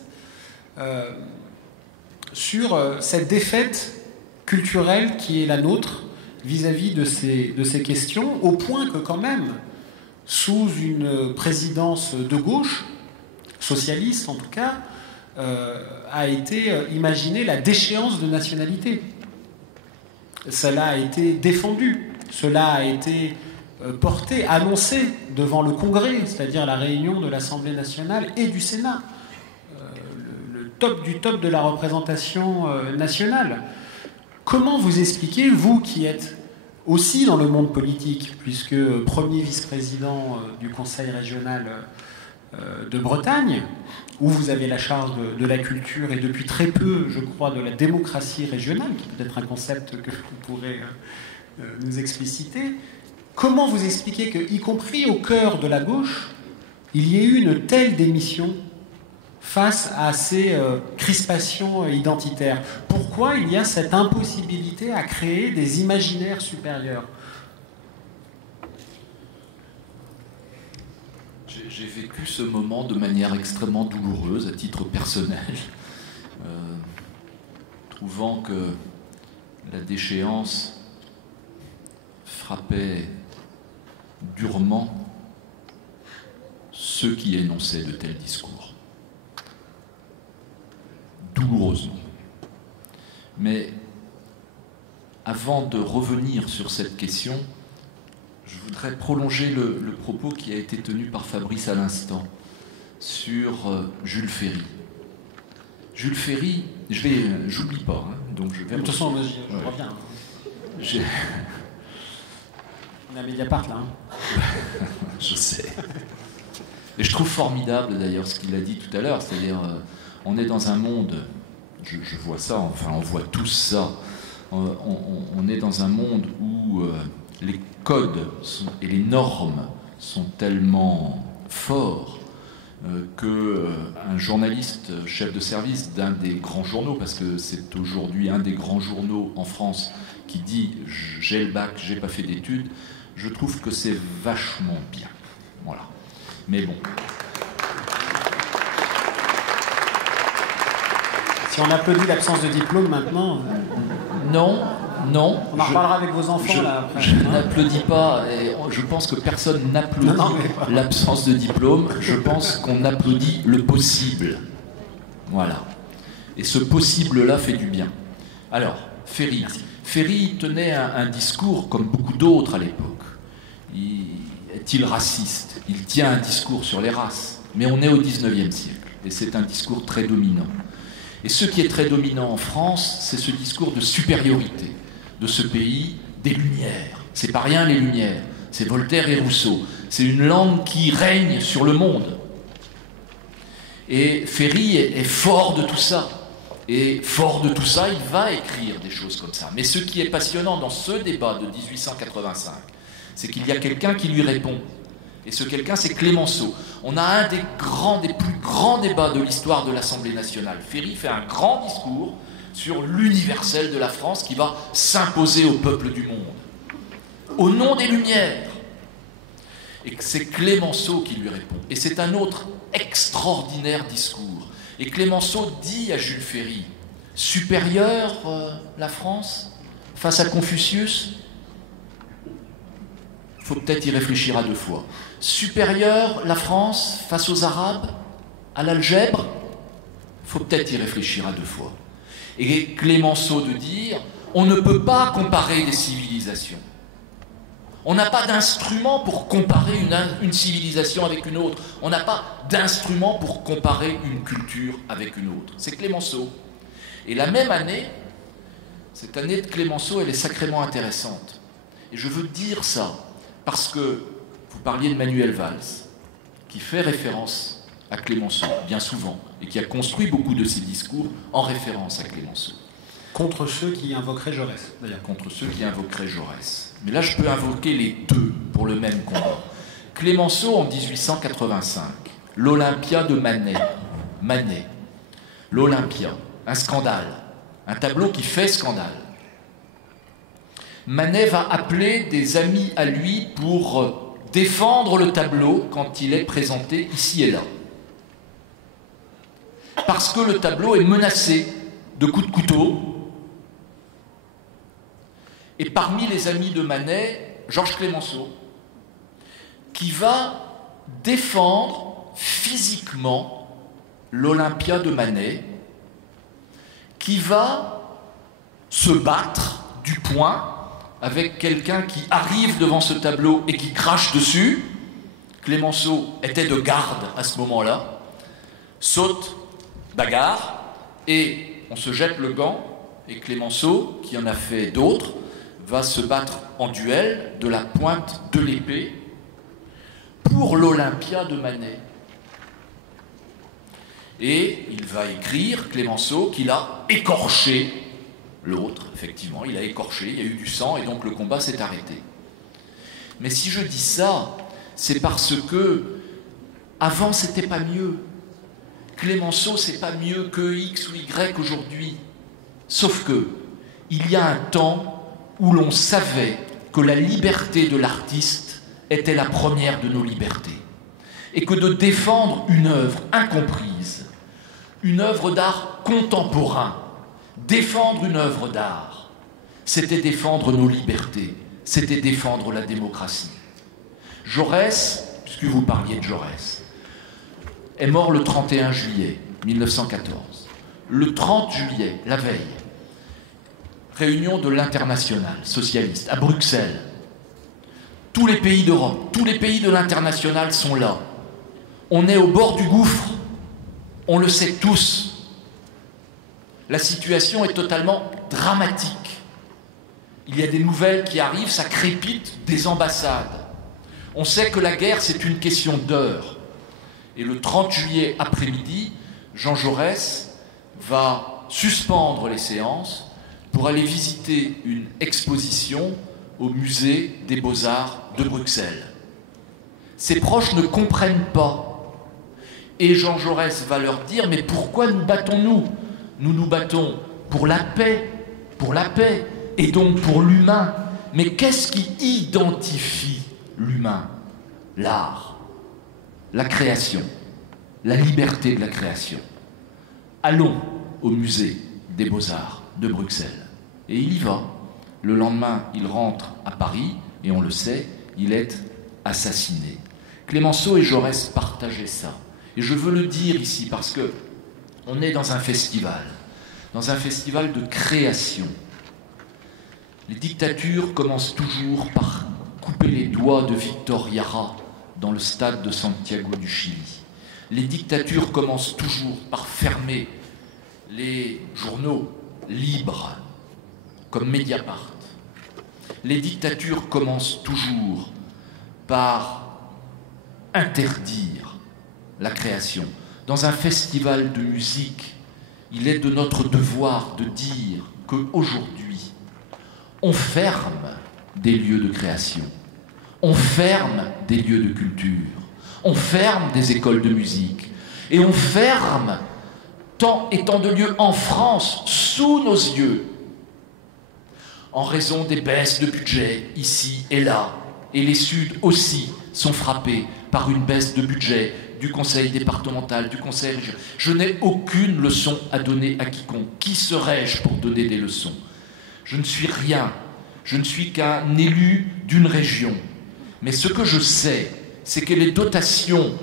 sur cette défaite culturelle qui est la nôtre vis-à-vis de ces questions, au point que quand même, sous une présidence de gauche, socialiste en tout cas, a été imaginée la déchéance de nationalité. Cela a été défendu, cela a été porté, annoncé devant le Congrès, c'est-à-dire la réunion de l'Assemblée nationale et du Sénat, le top du top de la représentation nationale. Comment vous expliquez, vous qui êtes aussi dans le monde politique, puisque premier vice-président du Conseil régional de Bretagne, où vous avez la charge de la culture et depuis très peu, je crois, de la démocratie régionale, qui peut être un concept que vous pourrez nous expliciter, comment vous expliquez que, y compris au cœur de la gauche, il y ait eu une telle démission face à ces crispations identitaires? Pourquoi il y a cette impossibilité à créer des imaginaires supérieurs? J'ai vécu ce moment de manière extrêmement douloureuse, à titre personnel, trouvant que la déchéance frappait durement ceux qui énonçaient de tels discours. Douloureusement. Mais avant de revenir sur cette question, je voudrais prolonger le propos qui a été tenu par Fabrice à l'instant sur Jules Ferry. Jules Ferry, j'oublie pas, hein, donc je vais... De toute façon, je reviens. On est à Mediapart, là. Hein. Je sais. Et je trouve formidable, d'ailleurs, ce qu'il a dit tout à l'heure, c'est-à-dire, on est dans un monde, je vois ça, enfin, on voit tous ça, on est dans un monde où les codes et les normes sont tellement forts qu'un journaliste chef de service d'un des grands journaux, parce que c'est aujourd'hui un des grands journaux en France qui dit « j'ai le bac, j'ai pas fait d'études », je trouve que c'est vachement bien. Voilà. Mais bon. Si on applaudit l'absence de diplôme maintenant... Non. On en reparlera avec vos enfants là après. Je n'applaudis pas, et je pense que personne n'applaudit l'absence de diplôme, je pense qu'on applaudit le possible. Voilà. Et ce possible-là fait du bien. Alors, Ferry. Merci. Ferry tenait un discours comme beaucoup d'autres à l'époque. Est-il raciste? Il tient un discours sur les races. Mais on est au XIXe siècle, et c'est un discours très dominant. Et ce qui est très dominant en France, c'est ce discours de supériorité de ce pays, des Lumières. C'est pas rien les Lumières, c'est Voltaire et Rousseau. C'est une langue qui règne sur le monde. Et Ferry est fort de tout ça. Et fort de tout ça, il va écrire des choses comme ça. Mais ce qui est passionnant dans ce débat de 1885, c'est qu'il y a quelqu'un qui lui répond. Et ce quelqu'un, c'est Clémenceau. On a un des plus grands débats de l'histoire de l'Assemblée nationale. Ferry fait un grand discours sur l'universel de la France qui va s'imposer au peuple du monde, au nom des Lumières. Et c'est Clémenceau qui lui répond. Et c'est un autre extraordinaire discours. Et Clémenceau dit à Jules Ferry, supérieure la France face à Confucius? Il faut peut-être y réfléchir à deux fois. Supérieure la France face aux Arabes? À l'algèbre, il faut peut-être y réfléchir à deux fois. Et Clémenceau de dire, on ne peut pas comparer des civilisations. On n'a pas d'instrument pour comparer une civilisation avec une autre. On n'a pas d'instrument pour comparer une culture avec une autre. C'est Clémenceau. Et la même année, cette année de Clémenceau, elle est sacrément intéressante. Et je veux dire ça parce que vous parliez de Manuel Valls, qui fait référence à Clémenceau, bien souvent, et qui a construit beaucoup de ses discours en référence à Clémenceau. Contre ceux qui invoqueraient Jaurès, d'ailleurs. Contre ceux qui invoqueraient Jaurès. Mais là, je peux invoquer les deux pour le même combat. Clémenceau, en 1885, l'Olympia de Manet. Manet. L'Olympia. Un scandale. Un tableau qui fait scandale. Manet va appeler des amis à lui pour défendre le tableau quand il est présenté ici et là. Parce que le tableau est menacé de coups de couteau. Et parmi les amis de Manet, Georges Clémenceau, qui va défendre physiquement l'Olympia de Manet, qui va se battre du poing avec quelqu'un qui arrive devant ce tableau et qui crache dessus. Clémenceau était de garde à ce moment-là, saute, bagarre, et on se jette le gant, et Clémenceau, qui en a fait d'autres, va se battre en duel de la pointe de l'épée pour l'Olympia de Manet. Et il va écrire, Clémenceau, qu'il a écorché l'autre, effectivement, il a écorché, il y a eu du sang, et donc le combat s'est arrêté. Mais si je dis ça, c'est parce que avant c'était pas mieux. Clémenceau, c'est pas mieux que X ou Y aujourd'hui. Sauf que il y a un temps où l'on savait que la liberté de l'artiste était la première de nos libertés. Et que de défendre une œuvre incomprise, une œuvre d'art contemporain, défendre une œuvre d'art, c'était défendre nos libertés, c'était défendre la démocratie. Jaurès, puisque vous parliez de Jaurès, est mort le 31 juillet 1914. Le 30 juillet, la veille, réunion de l'Internationale socialiste à Bruxelles. Tous les pays d'Europe, tous les pays de l'Internationale sont là. On est au bord du gouffre, on le sait tous. La situation est totalement dramatique. Il y a des nouvelles qui arrivent, ça crépite des ambassades. On sait que la guerre, c'est une question d'heures. Et le 30 juillet après-midi, Jean Jaurès va suspendre les séances pour aller visiter une exposition au musée des Beaux-Arts de Bruxelles. Ses proches ne comprennent pas. Et Jean Jaurès va leur dire, mais pourquoi nous battons-nous ? Nous nous battons pour la paix, et donc pour l'humain. Mais qu'est-ce qui identifie l'humain ? L'art, la création, la liberté de la création. Allons au musée des Beaux-Arts de Bruxelles. Et il y va. Le lendemain, il rentre à Paris, et on le sait, il est assassiné. Clémenceau et Jaurès partageaient ça. Et je veux le dire ici parce que on est dans un festival de création. Les dictatures commencent toujours par couper les doigts de Victor Jara dans le stade de Santiago du Chili. Les dictatures commencent toujours par fermer les journaux libres, comme Mediapart. Les dictatures commencent toujours par interdire la création. Dans un festival de musique, il est de notre devoir de dire qu'aujourd'hui, on ferme des lieux de création, on ferme des lieux de culture, on ferme des écoles de musique, et on ferme tant et tant de lieux en France, sous nos yeux, en raison des baisses de budget ici et là. Et les Suds aussi sont frappés par une baisse de budget du conseil départemental, du conseil régional. Je n'ai aucune leçon à donner à quiconque. Qui serais-je pour donner des leçons ? Je ne suis rien. Je ne suis qu'un élu d'une région. Mais ce que je sais, c'est que les dotations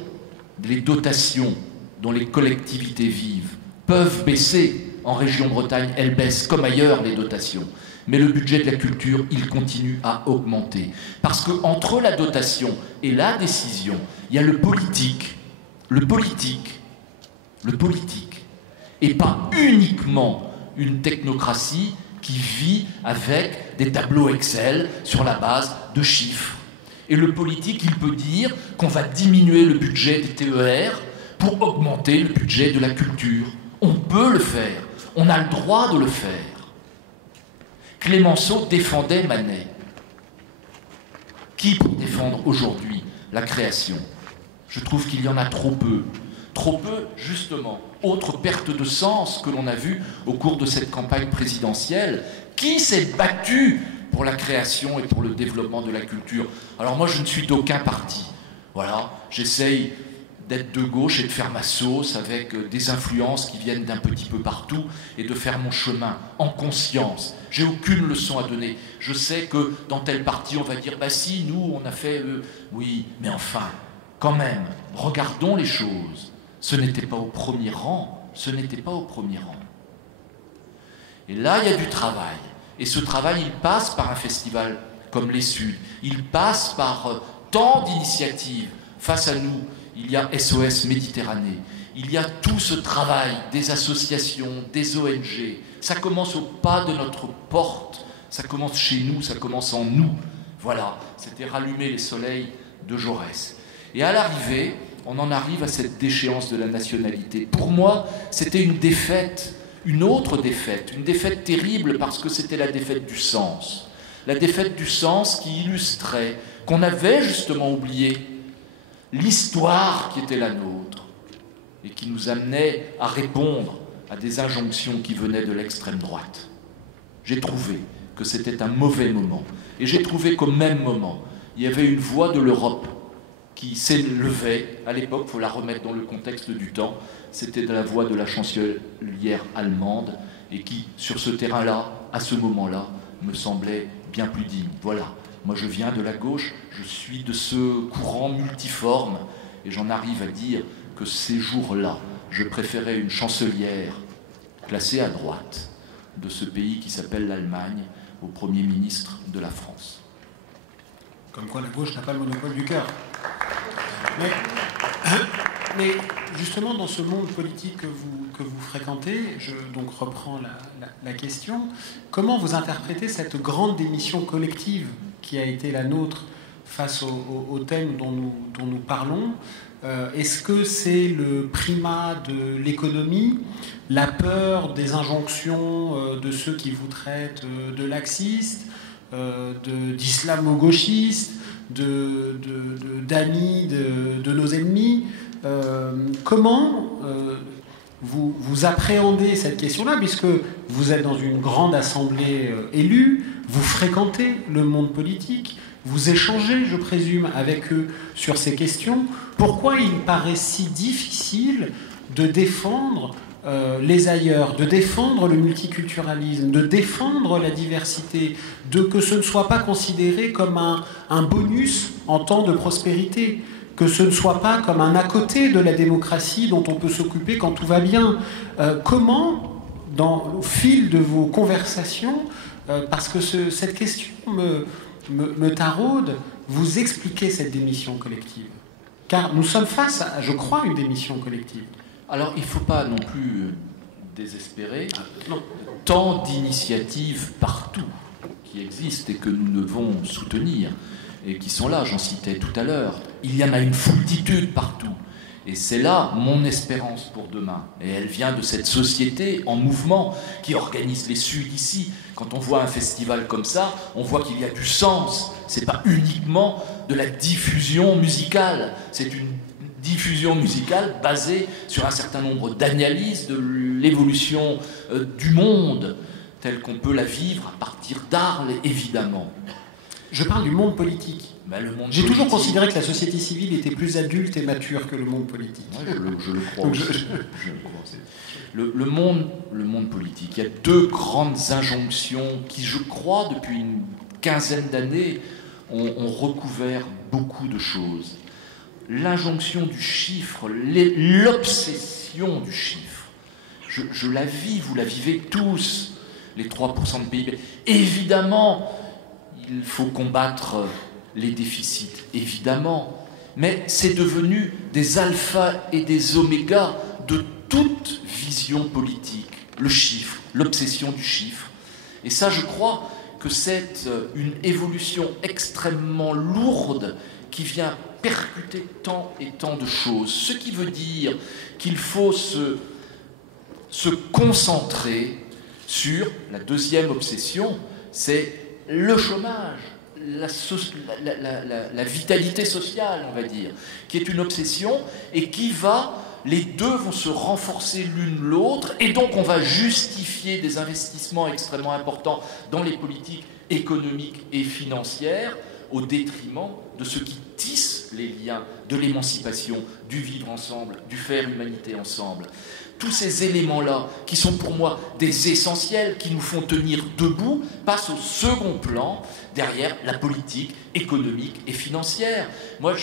dont les collectivités vivent peuvent baisser. En région Bretagne, elles baissent comme ailleurs les dotations. Mais le budget de la culture, il continue à augmenter. Parce qu'entre la dotation et la décision, il y a le politique. Le politique. Et pas uniquement une technocratie qui vit avec des tableaux Excel sur la base de chiffres. Et le politique, il peut dire qu'on va diminuer le budget des TER pour augmenter le budget de la culture. On peut le faire. On a le droit de le faire. Clémenceau défendait Manet. Qui pour défendre aujourd'hui la création? Je trouve qu'il y en a trop peu. Trop peu, justement. Autre perte de sens que l'on a vue au cours de cette campagne présidentielle. Qui s'est battu pour la création et pour le développement de la culture? Alors moi, je ne suis d'aucun parti. Voilà, j'essaye d'être de gauche et de faire ma sauce avec des influences qui viennent d'un petit peu partout et de faire mon chemin en conscience. J'ai aucune leçon à donner. Je sais que dans tel parti, on va dire « bah si, nous, on a fait... Oui, mais enfin, quand même, regardons les choses. Ce n'était pas au premier rang. Ce n'était pas au premier rang. » Et là, il y a du travail. Et ce travail, il passe par un festival comme les Suds. Il passe par tant d'initiatives. Face à nous, il y a SOS Méditerranée. Il y a tout ce travail des associations, des ONG. Ça commence au pas de notre porte. Ça commence chez nous, ça commence en nous. Voilà, c'était rallumer les soleils de Jaurès. Et à l'arrivée, on en arrive à cette déchéance de la nationalité. Pour moi, c'était une défaite, une autre défaite, une défaite terrible parce que c'était la défaite du sens. La défaite du sens qui illustrait qu'on avait justement oublié l'histoire qui était la nôtre et qui nous amenait à répondre à des injonctions qui venaient de l'extrême droite. J'ai trouvé que c'était un mauvais moment. Et j'ai trouvé qu'au même moment, il y avait une voix de l'Europe qui s'élevait. À l'époque, il faut la remettre dans le contexte du temps, c'était de la voix de la chancelière allemande et qui, sur ce terrain-là, à ce moment-là, me semblait bien plus digne. Voilà. Moi, je viens de la gauche, je suis de ce courant multiforme, et j'en arrive à dire que ces jours-là, je préférais une chancelière classée à droite de ce pays qui s'appelle l'Allemagne au Premier ministre de la France. Comme quoi la gauche n'a pas le monopole du cœur. Mais justement, dans ce monde politique que vous fréquentez, je donc reprends la question, comment vous interprétez cette grande démission collective qui a été la nôtre face au thème dont nous parlons? Est-ce que c'est le primat de l'économie, la peur des injonctions de ceux qui vous traitent de laxistes, d'islamo-gauchistes, d'amis de nos ennemis? Comment vous appréhendez cette question-là, puisque vous êtes dans une grande assemblée élue, vous fréquentez le monde politique, vous échangez, je présume, avec eux sur ces questions. Pourquoi il paraît si difficile de défendre les ailleurs, de défendre le multiculturalisme, de défendre la diversité, que ce ne soit pas considéré comme un bonus en temps de prospérité, que ce ne soit pas comme un à côté de la démocratie dont on peut s'occuper quand tout va bien? Comment, au fil de vos conversations, parce que cette question me taraude, vous expliquez cette démission collective? Car nous sommes face à, je crois, une démission collective. Alors, il ne faut pas non plus désespérer. Tant d'initiatives partout qui existent et que nous devons soutenir et qui sont là, j'en citais tout à l'heure. Il y en a une foultitude partout. Et c'est là mon espérance pour demain. Et elle vient de cette société en mouvement qui organise les Suds ici. Quand on voit un festival comme ça, on voit qu'il y a du sens. C'est pas uniquement de la diffusion musicale. C'est une diffusion musicale basée sur un certain nombre d'analyses de l'évolution du monde telle qu'on peut la vivre à partir d'Arles, évidemment. Je parle du monde politique. J'ai toujours considéré que la société civile était plus adulte et mature que le monde politique. Ouais, je le crois aussi. Le monde politique, il y a deux grandes injonctions qui, je crois, depuis une quinzaine d'années, ont recouvert beaucoup de choses. l'injonction du chiffre, l'obsession du chiffre, je la vis, vous la vivez tous, les 3% de PIB. Évidemment, il faut combattre les déficits, évidemment, mais c'est devenu des alphas et des omégas de toute vision politique, le chiffre, l'obsession du chiffre. Et ça, je crois que c'est une évolution extrêmement lourde qui vient percuter tant et tant de choses. Ce qui veut dire qu'il faut se concentrer sur la deuxième obsession, c'est le chômage, la vitalité sociale, on va dire, qui est une obsession et qui les deux vont se renforcer l'une l'autre, et donc on va justifier des investissements extrêmement importants dans les politiques économiques et financières au détriment de ce qui tisse les liens de l'émancipation, du vivre ensemble, du faire humanité ensemble. Tous ces éléments-là, qui sont pour moi des essentiels, qui nous font tenir debout, passent au second plan, derrière la politique économique et financière. Moi,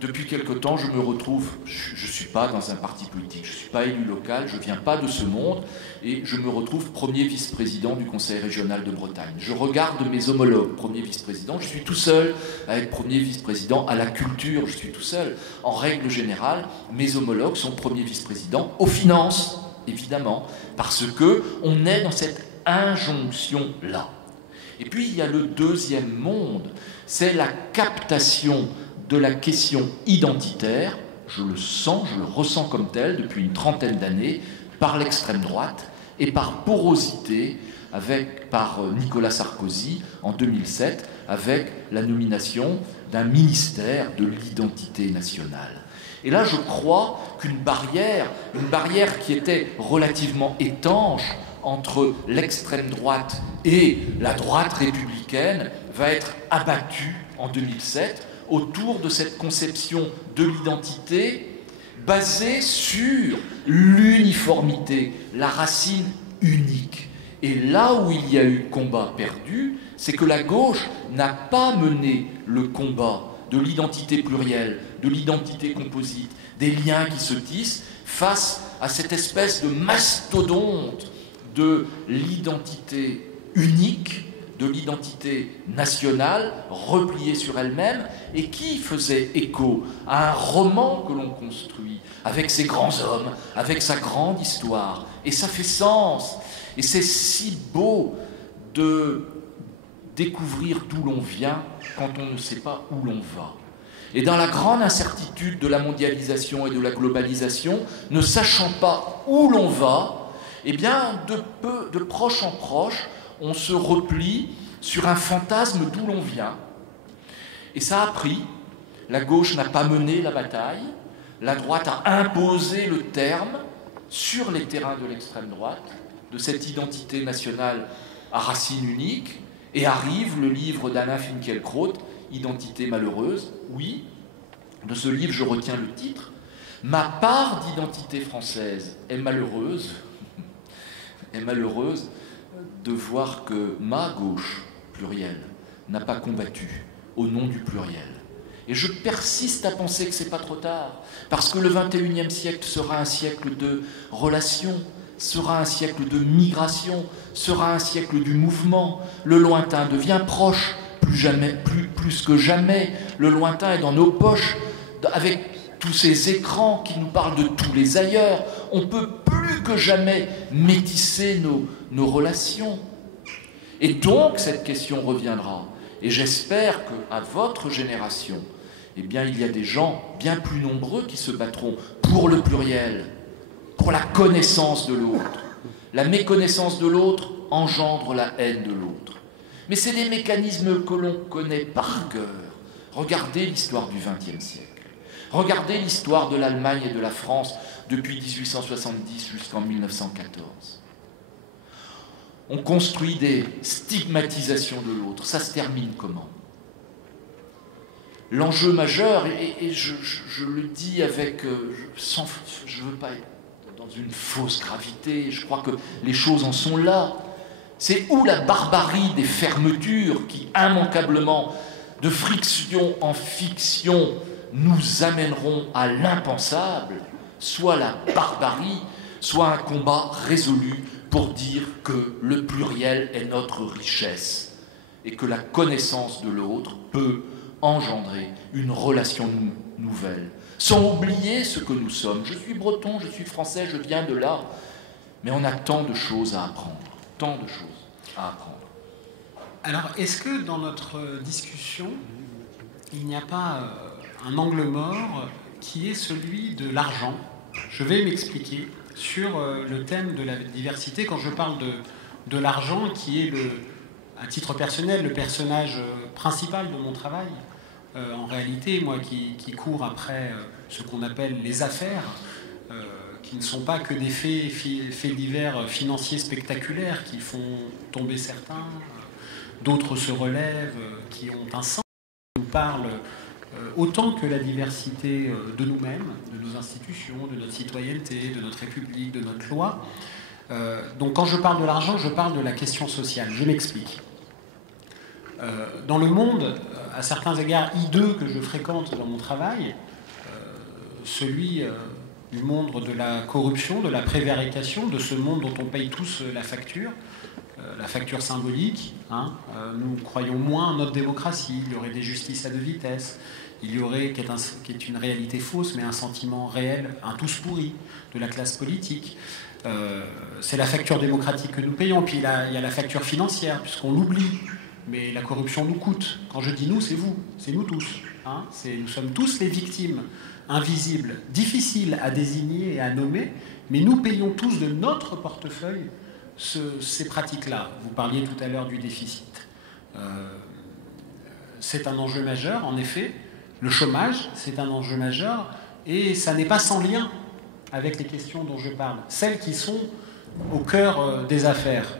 depuis quelque temps, je me retrouve, je ne suis pas dans un parti politique, je ne suis pas élu local, je ne viens pas de ce monde, et je me retrouve premier vice-président du Conseil régional de Bretagne. Je regarde mes homologues, premier vice-président, je suis tout seul à être premier vice-président à la culture, je suis tout seul. En règle générale, mes homologues sont premier vice-président aux finances, évidemment, parce qu'on est dans cette injonction-là. Et puis, il y a le deuxième monde, c'est la captation de la question identitaire, je le sens, je le ressens comme tel depuis une trentaine d'années, par l'extrême droite et par porosité par Nicolas Sarkozy en 2007 avec la nomination d'un ministère de l'identité nationale. Et là, je crois qu'une barrière qui était relativement étanche entre l'extrême droite et la droite républicaine va être abattue en 2007 autour de cette conception de l'identité basée sur l'uniformité, la racine unique. Et là où il y a eu combat perdu, c'est que la gauche n'a pas mené le combat de l'identité plurielle, de l'identité composite, des liens qui se tissent face à cette espèce de mastodonte de l'identité unique, de l'identité nationale, repliée sur elle-même, et qui faisait écho à un roman que l'on construit, avec ses grands hommes, avec sa grande histoire. Et ça fait sens. Et c'est si beau de découvrir d'où l'on vient quand on ne sait pas où l'on va. Et dans la grande incertitude de la mondialisation et de la globalisation, ne sachant pas où l'on va, eh bien, de proche en proche, on se replie sur un fantasme d'où l'on vient. Et ça a pris. La gauche n'a pas mené la bataille. La droite a imposé le terme sur les terrains de l'extrême droite, de cette identité nationale à racine unique. Et arrive le livre d'Alain Finkielkraut, Identité malheureuse. Oui, de ce livre, je retiens le titre. Ma part d'identité française est malheureuse de voir que ma gauche plurielle n'a pas combattu au nom du pluriel. Et je persiste à penser que c'est pas trop tard, parce que le 21e siècle sera un siècle de relations, sera un siècle de migration, sera un siècle du mouvement. Le lointain devient proche, plus que jamais. Le lointain est dans nos poches, avec tous ces écrans qui nous parlent de tous les ailleurs. On peut plus que jamais métisser nos relations. Et donc, cette question reviendra. Et j'espère qu'à votre génération, eh bien, il y a des gens bien plus nombreux qui se battront pour le pluriel, pour la connaissance de l'autre. La méconnaissance de l'autre engendre la haine de l'autre. Mais c'est des mécanismes que l'on connaît par cœur. Regardez l'histoire du XXe siècle. Regardez l'histoire de l'Allemagne et de la France depuis 1870 jusqu'en 1914. On construit des stigmatisations de l'autre. Ça se termine comment? L'enjeu majeur, et je le dis avec... je ne veux pas être dans une fausse gravité, je crois que les choses en sont là. C'est où la barbarie des fermetures qui, immanquablement, de friction en fiction, nous amèneront à l'impensable, soit la barbarie, soit un combat résolu pour dire que le pluriel est notre richesse et que la connaissance de l'autre peut engendrer une relation nouvelle, sans oublier ce que nous sommes. Je suis breton, je suis français, je viens de là, mais on a tant de choses à apprendre, tant de choses à apprendre. Alors, est-ce que dans notre discussion, il n'y a pas un angle mort qui est celui de l'argent? Je vais m'expliquer sur le thème de la diversité. Quand je parle de l'argent, qui est, à titre personnel, le personnage principal de mon travail, en réalité, moi qui cours après ce qu'on appelle les affaires, qui ne sont pas que des faits divers financiers spectaculaires qui font tomber certains, d'autres se relèvent, qui ont un sens, qui nous parlent autant que la diversité de nous-mêmes, de nos institutions, de notre citoyenneté, de notre République, de notre loi. Donc quand je parle de l'argent, je parle de la question sociale. Je m'explique. Dans le monde, à certains égards hideux que je fréquente dans mon travail, celui du monde de la corruption, de la prévarication, de ce monde dont on paye tous la facture symbolique. Nous croyons moins en notre démocratie, il y aurait des justices à deux vitesses, il y aurait, qui est une réalité fausse, mais un sentiment réel, un tous pourri de la classe politique. C'est la facture démocratique que nous payons, puis il y a la facture financière, puisqu'on l'oublie, mais la corruption nous coûte. Quand je dis nous, c'est vous, c'est nous tous. Nous sommes tous les victimes invisibles, difficiles à désigner et à nommer, mais nous payons tous de notre portefeuille ces pratiques-là. Vous parliez tout à l'heure du déficit. C'est un enjeu majeur, en effet. Le chômage, c'est un enjeu majeur, et ça n'est pas sans lien avec les questions dont je parle, celles qui sont au cœur des affaires.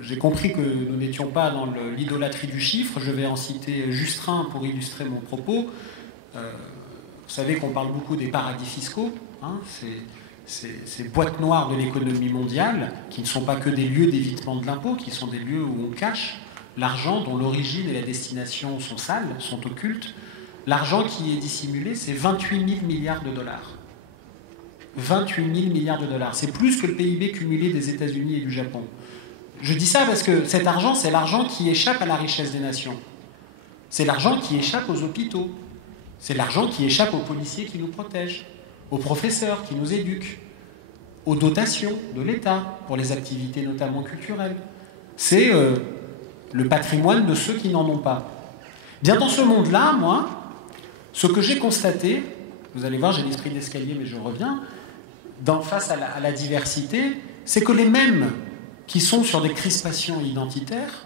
J'ai compris que nous n'étions pas dans l'idolâtrie du chiffre. Je vais en citer juste un pour illustrer mon propos. Vous savez qu'on parle beaucoup des paradis fiscaux, ces boîtes noires de l'économie mondiale, qui ne sont pas que des lieux d'évitement de l'impôt, qui sont des lieux où on cache l'argent dont l'origine et la destination sont sales, sont occultes. L'argent qui est dissimulé, c'est 28 000 milliards de dollars. 28 000 milliards de dollars. C'est plus que le PIB cumulé des États-Unis et du Japon. Je dis ça parce que cet argent, c'est l'argent qui échappe à la richesse des nations. C'est l'argent qui échappe aux hôpitaux. C'est l'argent qui échappe aux policiers qui nous protègent, aux professeurs qui nous éduquent, aux dotations de l'État pour les activités notamment culturelles. C'est le patrimoine de ceux qui n'en ont pas. Bien dans ce monde-là, moi, ce que j'ai constaté, vous allez voir, j'ai l'esprit d'escalier, mais je reviens, face à la diversité, c'est que les mêmes qui sont sur des crispations identitaires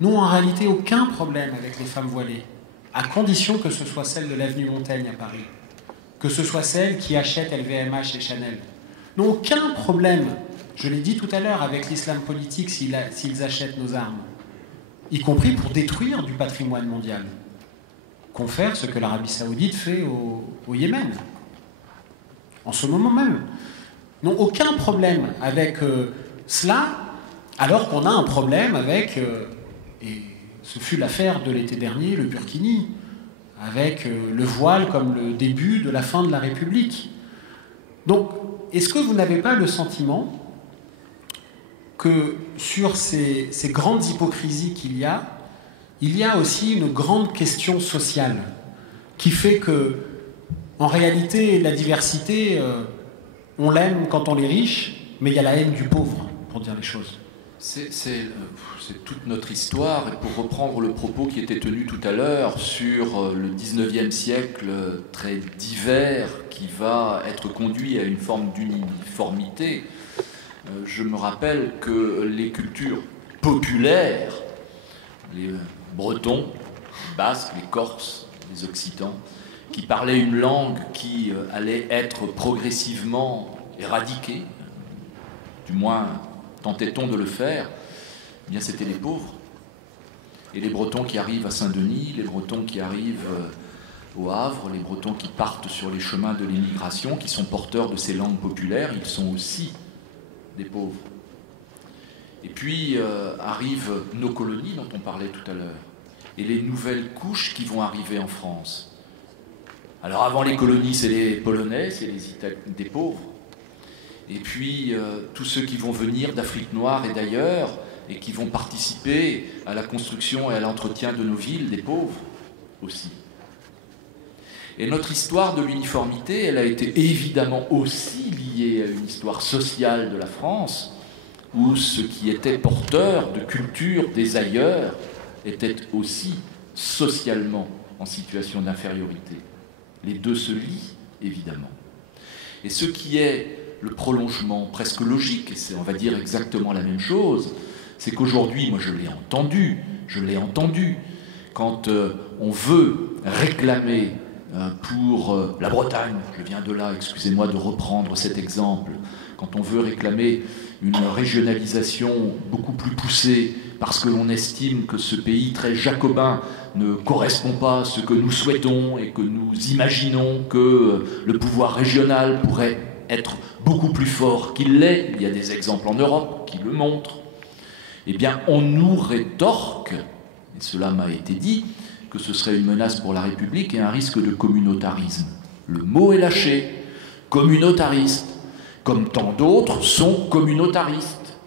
n'ont en réalité aucun problème avec les femmes voilées, à condition que ce soit celles de l'avenue Montaigne à Paris, que ce soit celles qui achètent LVMH et Chanel, n'ont aucun problème, je l'ai dit tout à l'heure, avec l'islam politique s'ils achètent nos armes, y compris pour détruire du patrimoine mondial, confère ce que l'Arabie Saoudite fait au Yémen, en ce moment même. N'ont aucun problème avec cela, alors qu'on a un problème avec, et ce fut l'affaire de l'été dernier, le burkini, avec le voile comme le début de la fin de la République. Donc, est-ce que vous n'avez pas le sentiment que sur ces grandes hypocrisies qu'il y a aussi une grande question sociale qui fait que, en réalité, la diversité, on l'aime quand on est riche, mais il y a la haine du pauvre, pour dire les choses. C'est toute notre histoire, et pour reprendre le propos qui était tenu tout à l'heure sur le 19e siècle très divers qui va être conduit à une forme d'uniformité, je me rappelle que les cultures populaires, les Bretons, les Basques, les Corses, les Occitans, qui parlaient une langue qui allait être progressivement éradiquée, du moins tentait-on de le faire, eh bien c'était les pauvres. Et les Bretons qui arrivent à Saint-Denis, les Bretons qui arrivent au Havre, les Bretons qui partent sur les chemins de l'immigration, qui sont porteurs de ces langues populaires, ils sont aussi des pauvres. Et puis arrivent nos colonies dont on parlait tout à l'heure, et les nouvelles couches qui vont arriver en France. Alors avant les colonies, c'est les Polonais, c'est les Italiens, des pauvres. Et puis tous ceux qui vont venir d'Afrique noire et d'ailleurs, et qui vont participer à la construction et à l'entretien de nos villes, des pauvres aussi. Et notre histoire de l'uniformité, elle a été évidemment aussi liée à une histoire sociale de la France, où ceux qui étaient porteurs de culture des ailleurs étaient aussi socialement en situation d'infériorité. Les deux se lient, évidemment. Et ce qui est le prolongement presque logique, et c'est, on va dire, exactement la même chose, c'est qu'aujourd'hui, moi je l'ai entendu, quand on veut réclamer pour la Bretagne, je viens de là, excusez-moi de reprendre cet exemple, quand on veut réclamer une régionalisation beaucoup plus poussée, parce que l'on estime que ce pays très jacobin ne correspond pas à ce que nous souhaitons et que nous imaginons que le pouvoir régional pourrait être beaucoup plus fort qu'il l'est, il y a des exemples en Europe qui le montrent, eh bien on nous rétorque, et cela m'a été dit, que ce serait une menace pour la République et un risque de communautarisme. Le mot est lâché, communautariste, comme tant d'autres sont communautaristes.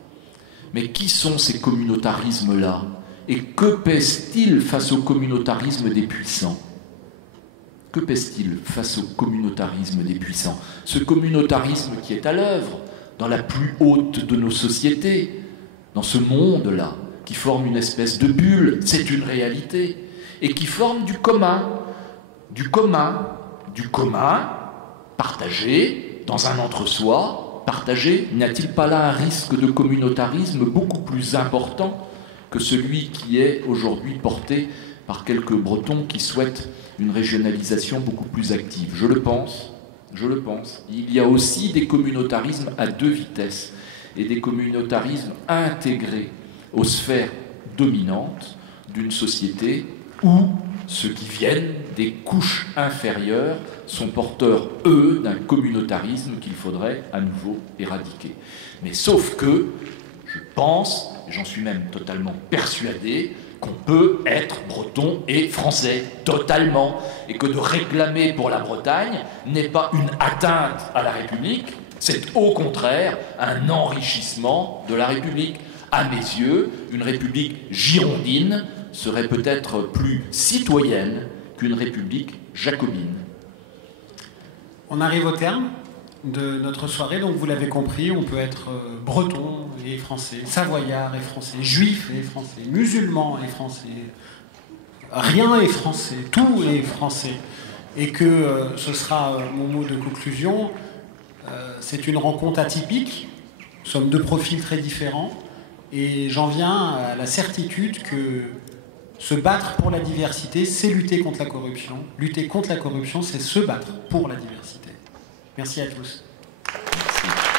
Mais qui sont ces communautarismes-là? Et que pèsent-ils face au communautarisme des puissants? Que pèse-t-il face au communautarisme des puissants? Ce communautarisme qui est à l'œuvre dans la plus haute de nos sociétés, dans ce monde-là, qui forme une espèce de bulle, c'est une réalité, et qui forme du commun partagé dans un entre-soi, partagé. N'y a-t-il pas là un risque de communautarisme beaucoup plus important que celui qui est aujourd'hui porté par quelques Bretons qui souhaitent une régionalisation beaucoup plus active? Je le pense. Il y a aussi des communautarismes à deux vitesses et des communautarismes intégrés aux sphères dominantes d'une société où ceux qui viennent des couches inférieures sont porteurs, eux, d'un communautarisme qu'il faudrait à nouveau éradiquer. Mais sauf que, je pense, et j'en suis même totalement persuadé, qu'on peut être breton et français, totalement, et que de réclamer pour la Bretagne n'est pas une atteinte à la République, c'est au contraire un enrichissement de la République. À mes yeux, une République girondine serait peut-être plus citoyenne qu'une République jacobine. On arrive au terme de notre soirée, donc vous l'avez compris, on peut être breton et français, savoyard et français, juif et français, musulman et français, rien est français, tout est français. Et que ce sera mon mot de conclusion, c'est une rencontre atypique, nous sommes deux profils très différents, et j'en viens à la certitude que se battre pour la diversité, c'est lutter contre la corruption. Lutter contre la corruption, c'est se battre pour la diversité. Merci à tous. Merci.